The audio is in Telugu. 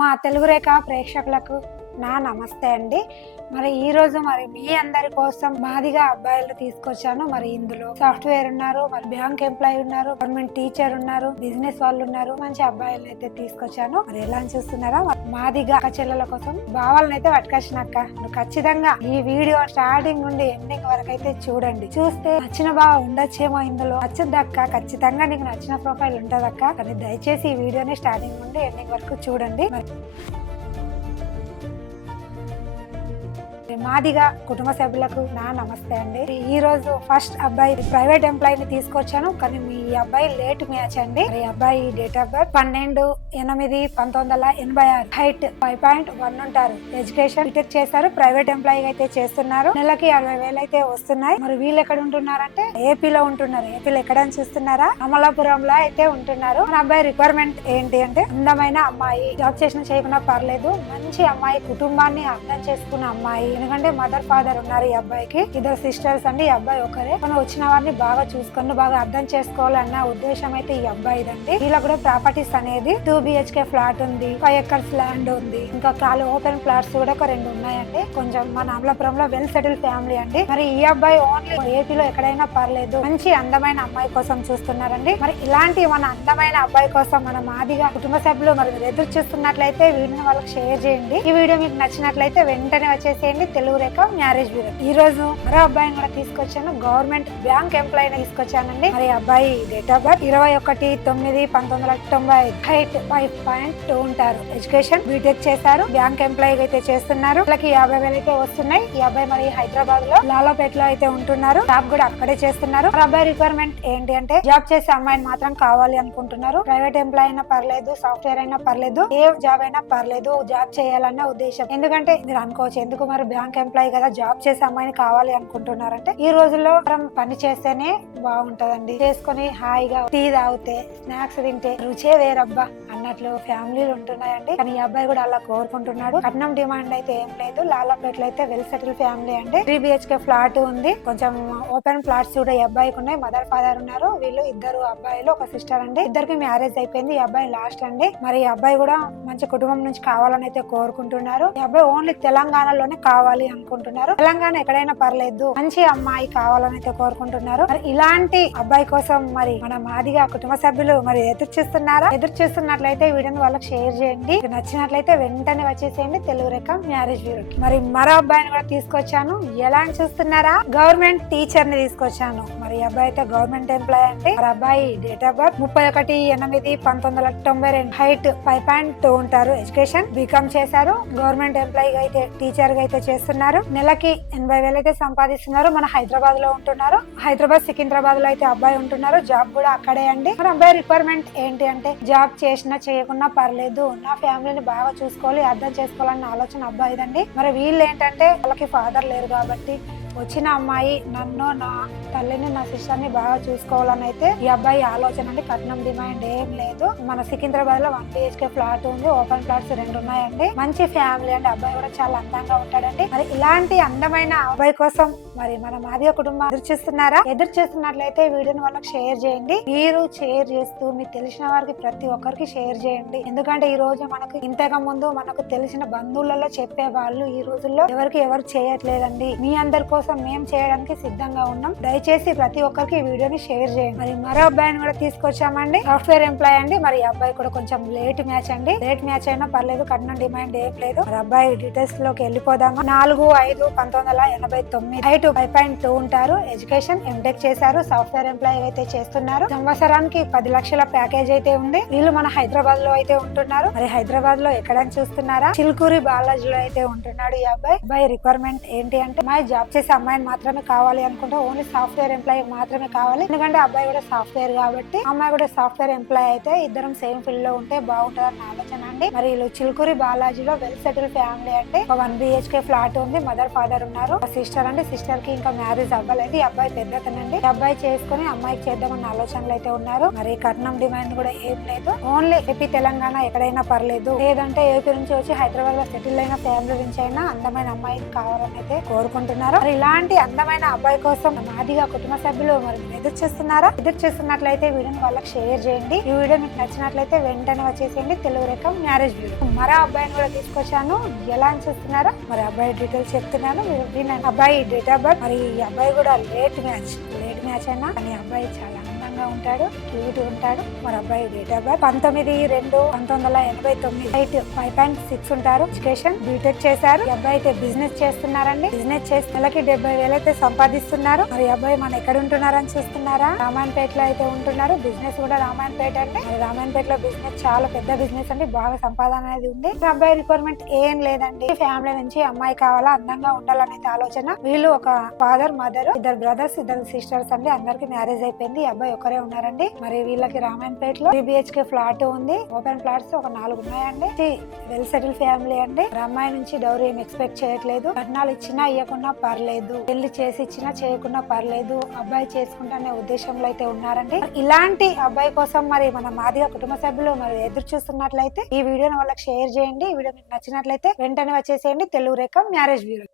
మా తెలుగు రేఖ ప్రేక్షకులకు నా నమస్తే అండి. మరి ఈ రోజు మరి మీ అందరి కోసం మాదిగా అబ్బాయిలు తీసుకొచ్చాను. మరి ఇందులో సాఫ్ట్వేర్ ఉన్నారు, మరి బ్యాంక్ ఎంప్లాయీ ఉన్నారు, గవర్నమెంట్ టీచర్ ఉన్నారు, బిజినెస్ వాళ్ళు ఉన్నారు. మంచి అబ్బాయిలు అయితే తీసుకొచ్చాను. మరి ఎలా చూస్తున్నారా? మాదిగా అక్క చెల్లెల కోసం భావాలను అయితే పట్టుకొచ్చినక్క. ఖచ్చితంగా ఈ వీడియో స్టార్టింగ్ నుండి ఎండింగ్ వరకు అయితే చూడండి. చూస్తే నచ్చిన బావ ఉండొచ్చేమో, ఇందులో నచ్చుద్దక్క. ఖచ్చితంగా నీకు నచ్చిన ప్రొఫైల్ ఉంటదక్క. కానీ దయచేసి ఈ వీడియోని స్టార్టింగ్ నుండి ఎండింగ్ వరకు చూడండి. మాదిగా కుటుంబ సభ్యులకు నా నమస్తే అండి. ఈ రోజు ఫస్ట్ అబ్బాయి ప్రైవేట్ ఎంప్లాయీని తీసుకొచ్చాను. కానీ మీ అబ్బాయి లేట్ మ్యాచ్ అండి. ఈ అబ్బాయి డేట్ ఆఫ్ బర్త్ 12/8/1986, హైట్ 5.1 ఉంటారు, ఎడ్యుకేషన్ బీటెక్ చేస్తారు, ప్రైవేట్ ఎంప్లాయీ అయితే చేస్తున్నారు. నెలకి 60,000 అయితే వస్తున్నాయి. మరి వీళ్ళు ఎక్కడ ఉంటున్నారంటే ఏపీలో ఉంటున్నారు. ఏపీలో ఎక్కడని చూస్తున్నారా? అమలాపురంలో అయితే ఉంటున్నారు. మన అబ్బాయి రిక్వైర్మెంట్ ఏంటి అంటే అందమైన అమ్మాయి, జాబ్ చేసిన చేయకుండా పర్లేదు, మంచి అమ్మాయి, కుటుంబాన్ని అర్థం చేసుకున్న అమ్మాయి. ఎందుకంటే మదర్ ఫాదర్ ఉన్నారు ఈ అబ్బాయికి, ఇద్దరు సిస్టర్స్ అండి. ఈ అబ్బాయి ఒకరే. మనం వచ్చిన వారిని బాగా చూసుకొని బాగా అర్థం చేసుకోవాలన్న ఉద్దేశం అయితే ఈ అబ్బాయిదండి. ఇలా కూడా ప్రాపర్టీస్ అనేది 2 BHK ఫ్లాట్ ఉంది, 5 acres ల్యాండ్ ఉంది, ఇంకా ఖాళీ ఓపెన్ ఫ్లాట్స్ కూడా ఒక 2 ఉన్నాయండి. కొంచెం మన అమలాపురంలో వెల్ సెటిల్ ఫ్యామిలీ అండి. మరి ఈ అబ్బాయి ఓన్లీ ఏపీలో ఎక్కడైనా పర్లేదు, మంచి అందమైన అమ్మాయి కోసం చూస్తున్నారండి. మరి ఇలాంటి మన అందమైన అబ్బాయి కోసం మన మాదిగా కుటుంబ సభ్యులు మరి ఎదురు చూస్తున్నట్లయితే వీడియోని వాళ్ళకి షేర్ చేయండి. ఈ వీడియో మీకు నచ్చినట్లయితే వెంటనే వచ్చేసేయండి తెలుగు రేఖ మ్యారేజ్ బ్యూరో. ఈ రోజు మరో అబ్బాయిని కూడా తీసుకొచ్చాను. గవర్నమెంట్ బ్యాంక్ ఎంప్లాయీ తీసుకొచ్చానండి. మరి అబ్బాయి డేట్ ఆఫ్ బర్త్ 21/9/1995, హైట్ 5.2 ఉంటారు, ఎడ్యుకేషన్ బీటెక్ చేశారు, బ్యాంక్ ఎంప్లాయీ అయితే చేస్తున్నారు. వాళ్ళకి 50,000 అయితే వస్తున్నాయి. ఈ అబ్బాయి మరి హైదరాబాద్ లో లాలాపేటలో అయితే ఉంటున్నారు. జాబ్ కూడా అక్కడే చేస్తున్నారు. మరి అబ్బాయి రిక్వైర్మెంట్ ఏంటి అంటే జాబ్ చేసే అమ్మాయిని మాత్రం కావాలి అనుకుంటున్నారు. ప్రైవేట్ ఎంప్లాయీ అయినా పర్లేదు, సాఫ్ట్వేర్ అయినా పర్లేదు, ఏ జాబ్ అయినా పర్లేదు, జాబ్ చేయాలన్న ఉద్దేశం. ఎందుకంటే మీరు అనుకోవచ్చు, ఎందుకు మరి బ్యాంక్ ఎంప్లాయీ కదా జాబ్ చేసే అమ్మాయిని కావాలి అనుకుంటున్నారంటే ఈ రోజుల్లో మనం పని చేస్తేనే బాగుంటదండి. చేసుకుని హాయిగా టీ తాగితే, స్నాక్స్ తింటే రుచే వేరబ్బా అన్నట్లు ఫ్యామిలీలు ఉంటున్నాయండి. కానీ ఈ అబ్బాయి కూడా అలా కోరుకుంటున్నాడు. కట్నం డిమాండ్ అయితే ఏం లేదు. లాలాపేటలో అయితే వెల్ సెటిల్ ఫ్యామిలీ అండి. 3 BHK ఫ్లాట్ ఉంది, కొంచెం ఓపెన్ ఫ్లాట్స్ కూడా ఈ అబ్బాయికి ఉన్నాయి. మదర్ ఫాదర్ ఉన్నారు. వీళ్ళు ఇద్దరు అబ్బాయిలు, ఒక సిస్టర్ అండి. ఇద్దరికి మ్యారేజ్ అయిపోయింది. ఈ అబ్బాయి లాస్ట్ అండి. మరి ఈ అబ్బాయి కూడా మంచి కుటుంబం నుంచి కావాలని అయితే కోరుకుంటున్నారు. ఈ అబ్బాయి ఓన్లీ తెలంగాణలోనే కావాలి అనుకుంటున్నారు. తెలంగాణ ఎక్కడైనా పర్లేదు, మంచి అమ్మాయి కావాలని అయితే కోరుకుంటున్నారు. మరి ఇలాంటి అబ్బాయి కోసం మరి మన మాదిగా కుటుంబ సభ్యులు మరి ఎదురు చూస్తున్నారా? ఎదురు చూస్తున్నట్లయితే వీడియోని వాళ్ళకి షేర్ చేయండి. నచ్చినట్లయితే వెంటనే వచ్చేసేయండి తెలుగు రేఖ మ్యారేజ్ బ్యూరోకి. మరి మరో అబ్బాయిని కూడా తీసుకొచ్చాను. ఎలా చూస్తున్నారా? గవర్నమెంట్ టీచర్ ని తీసుకొచ్చాను. మరి ఈ అబ్బాయి అయితే గవర్నమెంట్ ఎంప్లాయీ అండి. మరి అబ్బాయి డేట్ ఆఫ్ బర్త్ 31/8/1992, హైట్ 5.2 ఉంటారు, ఎడ్యుకేషన్ బీకామ్ చేశారు, గవర్నమెంట్ ఎంప్లాయీ అయితే టీచర్ గా అయితే చేస్తున్నారు. నెలకి 80,000 అయితే సంపాదిస్తున్నారు. మన హైదరాబాద్ లో ఉంటున్నారు. హైదరాబాద్ సికింద్రాబాద్ లో అయితే అబ్బాయి ఉంటున్నారు. జాబ్ కూడా అక్కడే అండి. మరి అబ్బాయి రిక్వైర్మెంట్ ఏంటి అంటే జాబ్ చేసినా చేయకున్నా పర్లేదు, నా ఫ్యామిలీని బాగా చూసుకోవాలి, అర్థం చేసుకోవాలన్న ఆలోచన అబ్బాయిదండి. మరి వీళ్ళు ఏంటంటే వాళ్ళకి ఫాదర్ లేరు కాబట్టి వచ్చిన అమ్మాయి నన్ను, నా తల్లిని, నా సిస్టర్ని బాగా చూసుకోవాలని అయితే ఈ అబ్బాయి ఆలోచన అండి. కట్నం డిమాండ్ ఏం లేదు. మన సికింద్రాబాద్ లో 1 BHK ఫ్లాట్ ఉంది, ఓపెన్ ఫ్లాట్స్ 2 ఉన్నాయండి. మంచి ఫ్యామిలీ అండి. అబ్బాయి కూడా చాలా అందంగా ఉంటాడండి. మరి ఇలాంటి అందమైన అబ్బాయి కోసం మరి మన మాదిగ కుటుంబం ఎదురు చూస్తున్నారా? ఎదురు చూస్తున్నట్లయితే వీడియోని వాళ్ళకి షేర్ చేయండి. మీరు షేర్ చేస్తూ మీకు తెలిసిన వారికి ప్రతి ఒక్కరికి షేర్ చేయండి. ఎందుకంటే ఈ రోజు మనకు ఇంతకు ముందు మనకు తెలిసిన బంధువులలో చెప్పే వాళ్ళు ఈ రోజుల్లో ఎవరు చేయట్లేదండి. మీ అందరి కోసం మేము చేయడానికి సిద్ధంగా ఉన్నాం. దయచేసి ప్రతి ఒక్కరికి ఈ వీడియోని షేర్ చేయండి. మరి మరో అబ్బాయిని కూడా తీసుకొచ్చామండి. సాఫ్ట్వేర్ ఎంప్లాయీ అండి. మరి ఈ అబ్బాయి కూడా కొంచెం లేట్ మ్యాచ్ అండి. లేట్ మ్యాచ్ అయినా పర్లేదు, కట్నం డిమాండ్ ఏం లేదు. మరి అబ్బాయి డీటెయిల్స్ లోకి వెళ్ళిపోదామా? 4/5/1999, హైట్ 5.2 ఉంటారు, ఎడ్యుకేషన్ ఎంటెక్ చేశారు, సాఫ్ట్వేర్ ఎంప్లాయీ అయితే చేస్తున్నారు. సంవత్సరానికి 10 లక్షల ప్యాకేజ్ అయితే ఉంది. వీళ్ళు మన హైదరాబాద్ లో అయితే ఉంటున్నారు. మరి హైదరాబాద్ లో ఎక్కడని చూస్తున్నారా? చిలుకూరి బాలాజీలో అయితే ఉంటున్నాడు ఈ అబ్బాయి. అబ్బాయి రిక్వైర్మెంట్ ఏంటి అంటే అమ్మాయి జాబ్ చేసే అమ్మాయిని మాత్రమే కావాలి అనుకుంటే ఓన్లీ సాఫ్ట్వేర్ ఎంప్లాయీ మాత్రమే కావాలి. ఎందుకంటే అబ్బాయి కూడా సాఫ్ట్వేర్ కాబట్టి అమ్మాయి కూడా సాఫ్ట్వేర్ ఎంప్లాయీ అయితే ఇద్దరం సేమ్ ఫీల్డ్ లో ఉంటే బాగుంటది అన్న ఆలోచన అండి. మరి వీళ్ళు చిలుకూరి బాలాజీలో వెల్ సెటిల్ ఫ్యామిలీ అంటే 1 BHK ఫ్లాట్ ఉంది, మదర్ ఫాదర్ ఉన్నారు, సిస్టర్ అండి. సిస్టర్ కి ఇంకా మ్యారేజ్ అవ్వలేదు. ఈ అబ్బాయి పెద్దతనండి. ఈ అబ్బాయి చేసుకుని అమ్మాయికి చేద్దామన్న ఆలోచనలు అయితే ఉన్నారు. మరి కట్నం డిమాండ్ కూడా ఏం లేదు. ఓన్లీ ఏపీ తెలంగాణ ఎక్కడైనా పర్లేదు, లేదంటే ఏపీ నుంచి వచ్చి హైదరాబాద్ లో సెటిల్ అయిన ఫ్యామిలీ నుంచి అయినా అందమైన అమ్మాయికి కావాలని అయితే కోరుకుంటున్నారు. మరి ఇలాంటి అందమైన అబ్బాయి కోసం మాదిగా కుటుంబ సభ్యులు మరి ఎదురు చూస్తున్నారా? ఎదురు చూస్తున్నట్లయితే వీడియోని వాళ్ళకి షేర్ చేయండి. ఈ వీడియో మీకు నచ్చినట్లయితే వెంటనే వచ్చేసేయండి తెలుగు రేఖ మ్యారేజ్ బ్యూరో. మరో అబ్బాయిని కూడా తీసుకొచ్చాను. ఎలా అని చూస్తున్నారా? మరి అబ్బాయి డీటెయిల్స్ చెప్తున్నాను వినండి. అబ్బాయి డేట్ ఆఫ్ బర్త్, మరి ఈ అబ్బాయి కూడా లేట్ మ్యాచ్ అయినా కానీ అబ్బాయి చాలా అందంగా ఉంటాడు, క్యూట్ ఉంటాడు. మరి అబ్బాయి డేట్ ఆఫ్ బర్త్ 19/2/1989, హైట్ 5.6 ఉంటారు. ఎడ్యుకేషన్ బీటెక్ చేశారు. ఈ అబ్బాయి అయితే బిజినెస్ చేస్తున్నారండి. బిజినెస్ చేసి నెలకి 70,000 అయితే సంపాదిస్తున్నారు. మరి ఈ అబ్బాయి మన ఎక్కడ ఉంటున్నారని చూస్తున్నారా? రామాయణపేటలో అయితే ఉంటున్నారు. బిజినెస్ కూడా రామాయణపేట అండి. రామాయణపేటలో బిజినెస్ చాలా పెద్ద బిజినెస్ అండి. బాగా సంపాదన అనేది ఉంది. ఈ అబ్బాయి రిక్వైర్మెంట్ ఏం లేదండి. ఫ్యామిలీ నుంచి అమ్మాయి కావాలా, అందంగా ఉండాలనే ఆలోచన. వీళ్ళు ఒక ఫాదర్, మదర్, 2 బ్రదర్స్, 2 సిస్టర్స్ అండి. అందరికి మ్యారేజ్ అయిపోయింది. ఈ అబ్బాయి ఒకరే ఉన్నారండి. మరి వీళ్ళకి రామాయణపేటలో 3 BHK ఫ్లాట్ ఉంది. ఓపెన్ ఫ్లాట్స్ ఒక 4 ఉన్నాయండి. వెల్ సెటిల్ ఫ్యామిలీ అండి. అమ్మాయి నుంచి డౌరీ ఏం ఎక్స్పెక్ట్ చేయట్లేదు. కట్నాలు ఇచ్చినా ఇవ్వకుండా పర్లేదు, పెళ్లి చేసి ఇచ్చినా చేయకుండా పర్లేదు, అబ్బాయి చేసుకుంటానే ఉద్దేశంలో అయితే ఉన్నారండి. ఇలాంటి అబ్బాయి కోసం మరి మన మాదిగా కుటుంబ సభ్యులు మరి ఎదురు చూస్తున్నట్లయితే ఈ వీడియోని వాళ్ళకి షేర్ చేయండి. ఈ వీడియో మీకు నచ్చినట్లయితే వెంటనే వచ్చేసేయండి తెలుగు రేఖ మ్యారేజ్ బ్యూరో.